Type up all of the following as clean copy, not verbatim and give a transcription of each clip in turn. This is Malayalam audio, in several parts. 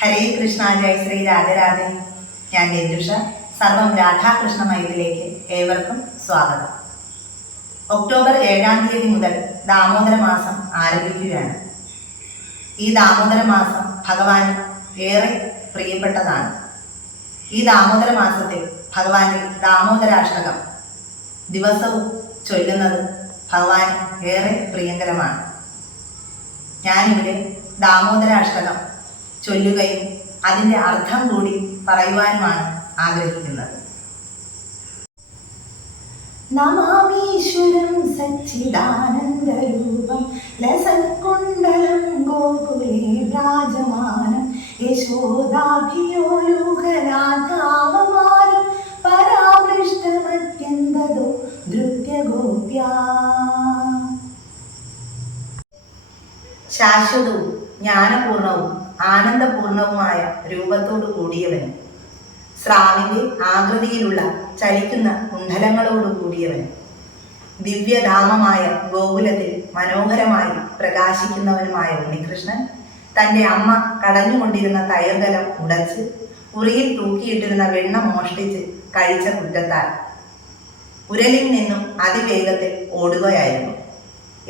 ഹരേ കൃഷ്ണ, ജയ ശ്രീ രാധരാധേ. ഞാൻ രഞ്ജുഷ. സർവം രാധാകൃഷ്ണമയത്തിലേക്ക് ഏവർക്കും സ്വാഗതം. ഒക്ടോബർ 7-ാം തീയതി മുതൽ ദാമോദര മാസം ആരംഭിക്കുകയാണ്. ഈ ദാമോദര മാസം ഭഗവാന് ഏറെ പ്രിയപ്പെട്ടതാണ്. ഈ ദാമോദര മാസത്തിൽ ഭഗവാന്റെ ദാമോദരാഷ്ടകം ദിവസവും ചൊല്ലുന്നത് ഭഗവാന് ഏറെ പ്രിയങ്കരമാണ്. ഞാനിവിടെ ദാമോദരാഷ്ടകം ചൊല്ലുകയും അതിൻ്റെ അർത്ഥം കൂടി പറയുവാനുമാണ് ആഗ്രഹിക്കുന്നത്. നമാമീശ്വരം സച്ചിദാനന്ദരൂപം ലസത്കുണ്ടലം ഗോകുലേ വിരാജമാനം യശോദാഭിയോലൂകനാഥാവമാനം പരാമൃഷ്ടമത്യന്തദോ ധൃത്യഗോപ്യാ. ശാശ്വതവും ജ്ഞാനപൂർണവും ആനന്ദപൂർണവുമായ രൂപത്തോടു കൂടിയവനും സ്രാവിന്റെ ആകൃതിയിലുള്ള ചലിക്കുന്ന കുണ്ഡലങ്ങളോട് കൂടിയവനും ദിവ്യധാമമായ ഗോകുലത്തിൽ മനോഹരമായി പ്രകാശിക്കുന്നവനുമായ ഉണ്ണികൃഷ്ണൻ തൻ്റെ അമ്മ കടഞ്ഞുകൊണ്ടിരുന്ന തൈർകലം ഉടച്ച് ഉറിയിൽ തൂക്കിയിട്ടിരുന്ന വെണ്ണ മോഷ്ടിച്ച് കഴിച്ച കുറ്റത്താൽ ഉരലിൽ നിന്നും അതിവേഗത്തിൽ ഓടുകയായിരുന്നു.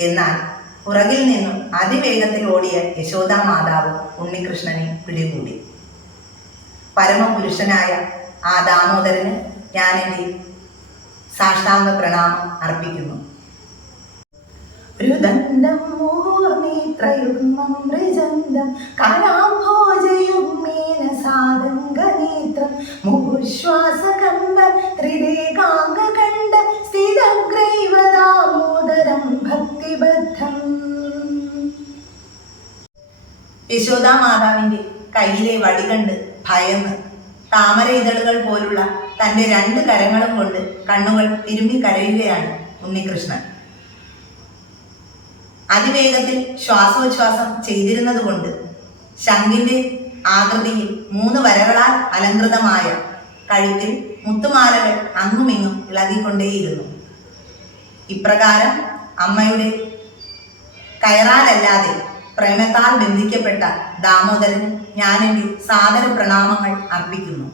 എന്നാൽ പുറകിൽ നിന്നും അതിവേഗത്തിൽ ഓടിയ യശോദാ മാതാവ് ഉണ്ണികൃഷ്ണനെ പിടികൂടി. പരമപുരുഷനായ ആ ദാമോദരന് ഞാൻ എൻ്റെ സാഷ്ടാംഗ പ്രണാമം അർപ്പിക്കുന്നു. രുദന്തം മുഹൂർനേത്രയുഗ്മം മൃജന്തം കരാംഭോജയുഗ്മേന സാദംഗനേത്രം മുഹുശ്വാസകമ്പം ത്രിരേകാംഗകണ്ഠം സ്ഥിതഗ്രൈവ ദാമോദരം ഭക്തിബദ്ധം. യശോദാ മാതാവിൻ്റെ കയ്യിലെ വടി കണ്ട് ഭയന്ന് താമര ഇതളുകൾ പോലുള്ള തൻ്റെ 2 കരങ്ങളും കൊണ്ട് കണ്ണുകൾ തിരുമ്മി കരയുകയാണ് ഉണ്ണികൃഷ്ണൻ. അതിവേഗത്തിൽ ശ്വാസോച്ഛ്വാസം ചെയ്തിരുന്നത് കൊണ്ട് ശംഖിന്റെ ആകൃതിയിൽ 3 വരകളാൽ അലങ്കൃതമായ കഴുത്തിൽ മുത്തുമാലകൾ അങ്ങുമിങ്ങും ഇളകിക്കൊണ്ടേയിരുന്നു. ഇപ്രകാരം അമ്മയുടെ കയറാലല്ലാതെ പ്രേമത്താൽ ബന്ധിക്കപ്പെട്ട ദാമോദരന് ഞാൻ എൻ്റെ സാദര പ്രണാമങ്ങൾ അർപ്പിക്കുന്നു.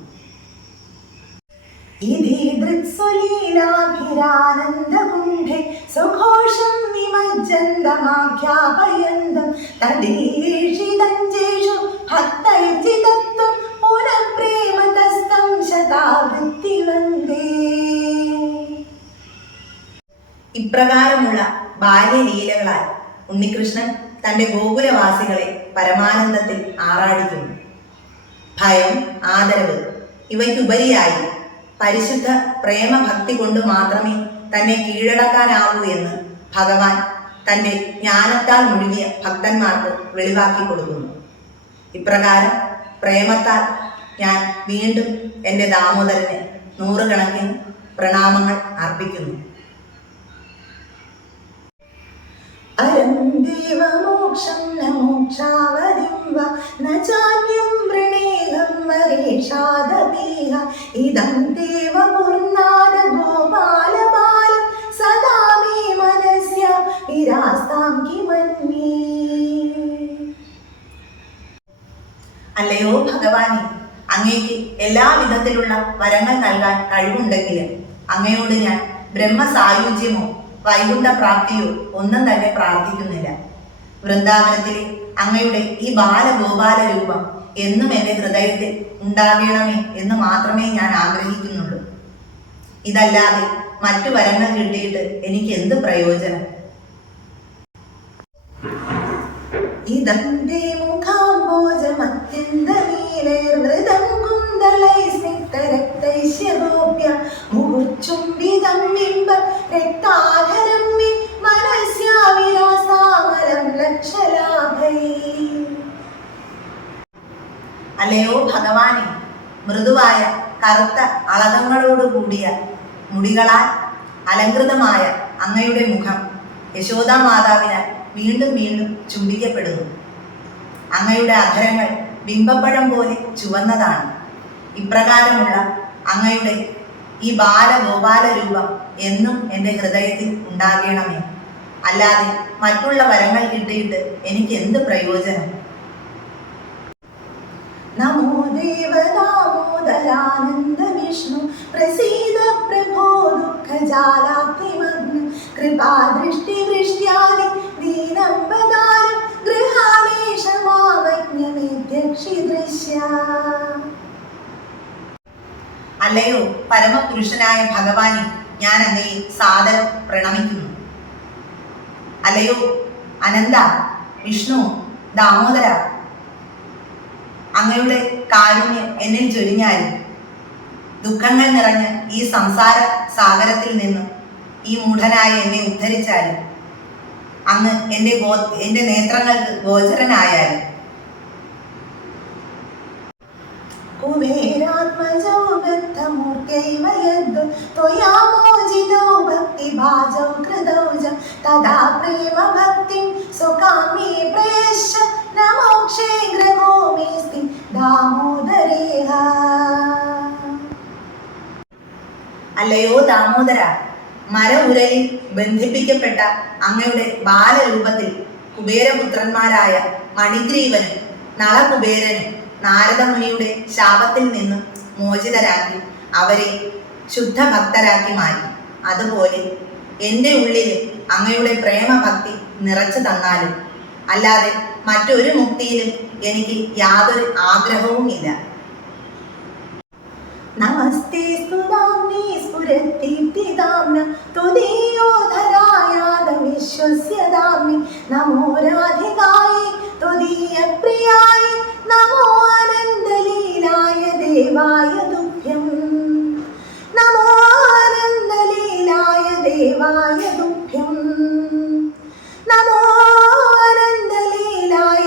ീലാഭിരാനന്ദകുണ്ഠേ സുഘോഷം വിമജ്ജന്തമാഖ്യാപയന്തം തദീർഷിതഞ്ജേഷു ഭക്തൈർജിതത്വം പുനഃപ്രേമതസ്തം ശതാവൃത്തി വന്ദേ. ഇപ്രകാരമുള്ള ബാല്യലീലകളാൽ ഉണ്ണികൃഷ്ണൻ തൻ്റെ ഗോകുലവാസികളെ പരമാനന്ദത്തിൽ ആറാടിക്കുന്നു. ഭയം, ആദരവ് ഇവയ്ക്കുപരിയായി പരിശുദ്ധ പ്രേമഭക്തി കൊണ്ട് മാത്രമേ തന്നെ കീഴടക്കാനാവൂ എന്ന് ഭഗവാൻ തൻ്റെ ജ്ഞാനത്താൽ മുഴുകിയ ഭക്തന്മാർക്ക് വെളിവാക്കി കൊടുക്കുന്നു. ഇപ്രകാരം പ്രേമത്താൽ ഞാൻ വീണ്ടും എൻ്റെ ദാമോദരന് 100 കണക്കിന് പ്രണാമങ്ങൾ അർപ്പിക്കുന്നു. അരം ദേവമോക്ഷം ന മോക്ഷാവതിം വ ന ചാന്യം വൃണേഹം വരേഷാദപീഹ ഇദം ദേവപൂർണ്ണാദ ഗോപാലബാലം സദാ മേ മനസ്യ വിരാസ്താം കിമന്യേ. അല്ലയോ ഭഗവാനെ, അങ്ങേക്ക് എല്ലാ വിധത്തിലുള്ള വരങ്ങൾ നൽകാൻ കഴിവുണ്ടെങ്കിലും അങ്ങയോട് ഞാൻ ബ്രഹ്മസായുജ്യമോ വൈകുണ്ഠ പ്രാപ്തിയോ ഒന്നും തന്നെ പ്രാർത്ഥിക്കുന്നില്ല. വൃന്ദാവനത്തിലെ അങ്ങയുടെ ഈ ബാലഗോപാല രൂപം എന്നും എൻ്റെ ഹൃദയത്തിൽ ഉണ്ടാകണമേ എന്ന് മാത്രമേ ഞാൻ ആഗ്രഹിക്കുന്നുള്ളൂ. ഇതല്ലാതെ മറ്റു വരങ്ങൾ കിട്ടിയിട്ട് എനിക്ക് എന്ത് പ്രയോജനം? ഇതന്തേ മുഖാംബോജമത്യന്തനീലൈർവൃതം കുന്ദളൈസ്നിഗ്ധരക്തൈശ്യഗോപ്യ മുഹുർചുംബിതം ബിംബ രക്താധരം മേ മനസ്യാ വിലാസാമലം ലക്ഷലാഭൈ. അല്ലയോ ഭഗവാനെ, മൃദുവായ കറുത്ത അളകങ്ങളോട് കൂടിയ മുടികളാൽ അലങ്കൃതമായ അങ്ങയുടെ മുഖം യശോദാ മാതാവിനാൽ വീണ്ടും വീണ്ടും ചുംബിക്കപ്പെടുന്നു. അങ്ങയുടെ അധരങ്ങൾ ബിംബപ്പഴം പോലെ ചുവന്നതാണ്. ഇപ്രകാരമുള്ള അങ്ങയുടെ ഈ ബാലഗോപാല രൂപം എന്നും എൻ്റെ ഹൃദയത്തിൽ ഉണ്ടാകണമേ. അല്ലാതെ മറ്റുള്ള വരങ്ങൾ കിട്ടിയിട്ട് എനിക്ക് എന്ത് പ്രയോജനം? നമോ ദേവദാമോദരാനന്ദ വിഷ്ണു പ്രസീദ പ്രഭോ ദുഃഖജാലാഗ്നിമഗ്ന കൃപാദൃഷ്ടി വൃഷ്ട്യാദി ദീനംബദാരം ഗൃഹാമേഷമാവജ്ഞമേധ്യക്ഷി ദൃശ്യ. അല്ലയോ പരമപുരുഷനായ ഭഗവാനെ, ഞാൻ അങ്ങയെ സാദരം പ്രണമിക്കുന്നു. അല്ലയോ അനന്ത, വിഷ്ണു, ദാമോദര, അങ്ങയുടെ കാരുണ്യം എന്നിൽ ചൊരിഞ്ഞാലും ദുഃഖങ്ങൾ നിറഞ്ഞ ഈ സംസാര സാഗരത്തിൽ നിന്നും ഈ മൂഢനായ എന്നെ ഉദ്ധരിച്ചാലും അങ്ങ് എൻ്റെ നേത്രങ്ങൾക്ക് ഗോചരനായാലും കുബേരാത്മജോ ബദ്ധമൂർത്തൈവ യദ്ദു ത്വയാമോജിതോ ഭക്തിഭാജോ കൃതൗജം തദാ പ്രേമ ഭക്തിം സ്വകാമ്യേ പ്രയശ്ച നമോക്ഷേ ഗ്രഹോമേസ്തി ദാമോദരേഹ. അല്ലയോ ദാമോദര, മരഉരലിൽ ബന്ധിപ്പിക്കപ്പെട്ട അങ്ങയുടെ ബാലരൂപത്തിൽ കുബേരപുത്രന്മാരായ മണിഗ്രീവനും നളകുബേരനും നാരദമുനിയുടെ ശാപത്തിൽ നിന്നും മോചിതരാക്കി അവരെ ശുദ്ധഭക്തരാക്കി മാറ്റി. അതുപോലെ എൻ്റെ ഉള്ളിൽ അങ്ങയുടെ പ്രേമഭക്തി നിറച്ചു തന്നാലും അല്ലാതെ മറ്റൊരു മുക്തിയിലും എനിക്ക് യാതൊരു ആഗ്രഹവുമില്ല. നമസ്തേ സ്തുതാംനി സ്ഫുരദീപ്തിദാംന ത്വദീയോധരായാദ വിശ്വസ്യദാംനി നമോ രാധികായേ ത്വദീയപ്രിയായ നമോ ആനന്ദലീലായ ദേവായ തുഭ്യം. നമോ ആനന്ദലീലായ ദേവായ തുഭ്യം. നമോ ആനന്ദലീലായ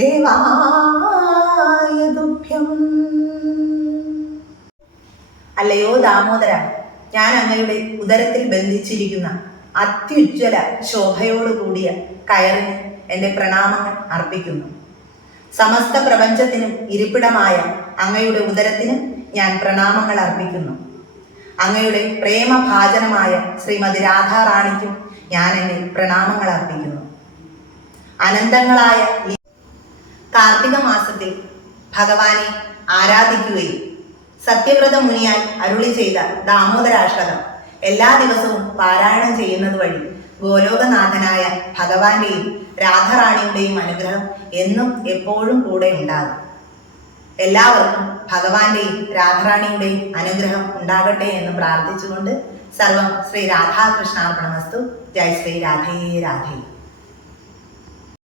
ദേവായ തുഭ്യം. അല്ലയോ ദാമോദര, ഞാൻ അങ്ങയുടെ ഉദരത്തിൽ ബന്ധിച്ചിരിക്കുന്ന അത്യുജ്വല ശോഭയോടുകൂടിയ കയറിന് എൻ്റെ പ്രണാമങ്ങൾ അർപ്പിക്കുന്നു. സമസ്ത പ്രപഞ്ചത്തിനും ഇരിപ്പിടമായ അങ്ങയുടെ ഉദരത്തിന് ഞാൻ പ്രണാമങ്ങൾ അർപ്പിക്കുന്നു. അങ്ങയുടെ പ്രേമഭാജനമായ ശ്രീമതി രാധാറാണിക്കും ഞാൻ എൻ്റെ പ്രണാമങ്ങൾ അർപ്പിക്കുന്നു. അനന്തങ്ങളായ കാർത്തിക മാസത്തിൽ ഭഗവാനെ ആരാധിക്കുകയും സത്യവ്രത മുനിയാൽ അരുളി ചെയ്ത ദാമോദരാഷ്ടകം എല്ലാ ദിവസവും പാരായണം ചെയ്യുന്നത് വഴി ഗോലോകനാഥനായ ഭഗവാന്റെയും രാധാറാണിയുടെയും അനുഗ്രഹം എന്നും എപ്പോഴും കൂടെ ഉണ്ടാകും. എല്ലാവർക്കും ഭഗവാന്റെയും രാധാറാണിയുടെയും അനുഗ്രഹം ഉണ്ടാകട്ടെ എന്ന് പ്രാർത്ഥിച്ചുകൊണ്ട് സർവം ശ്രീ രാധാകൃഷ്ണാർപ്പണമസ്തു. ജയ് ശ്രീ രാധേ രാധേ.